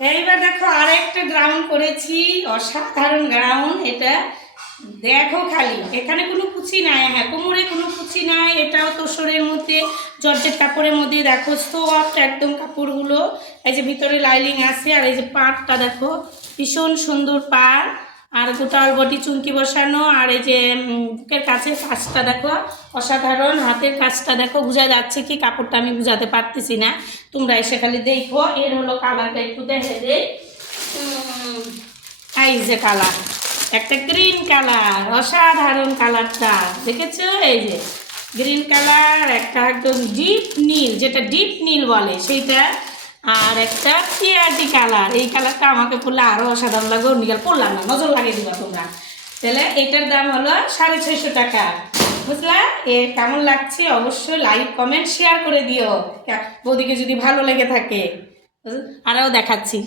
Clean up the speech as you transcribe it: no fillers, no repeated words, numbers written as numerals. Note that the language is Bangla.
এইবার দেখো আরেকটা গ্রাউন্ড করেছি, অসাধারণ গ্রাউন্ড এটা। দেখো খালি এখানে কোনো কুচি নাই, হ্যাঁ কোমরে কোনো কুচি নাই, এটাও তোসরের মধ্যে জর্জেট কাপড়ের মধ্যে। দেখো সফট একদম কাপড়গুলো, এই যে ভিতরে লাইলিং আছে, আর এই যে পাড়টা দেখো ভীষণ সুন্দর পাড়, আর গোটাল বটি চুমকি বসানো, আর এই যে বুকের কাছে কাজটা দেখো অসাধারণ, হাতের কাজটা দেখো। বোঝা যাচ্ছে কি কাপড়টা আমি বুঝাতে পারতেছি না, তোমরা এসে খালি দেখো। এর হলো কালারটা একটু দেখে দেই, এই যে কালার একটা গ্রিন কালার, অসাধারণ কালারটা দেখেছো? এই যে গ্রিন কালার, একটা একদম ডিপ নীল, যেটা ডিপ নীল বলে সেইটা, আর একটা পিয়াজি কালার। এই কালারটা আমাকে পরলে আরও অসাধারণ লাগবে, নিকাল পরলাম না, নজর লাগিয়ে দিবা তোমরা। তাহলে এটার দাম হলো 650 টাকা, বুঝলা? এ কেমন লাগছে অবশ্যই লাইক কমেন্ট শেয়ার করে দিও বৌদিকে যদি ভালো লেগে থাকে। আরও দেখাচ্ছি।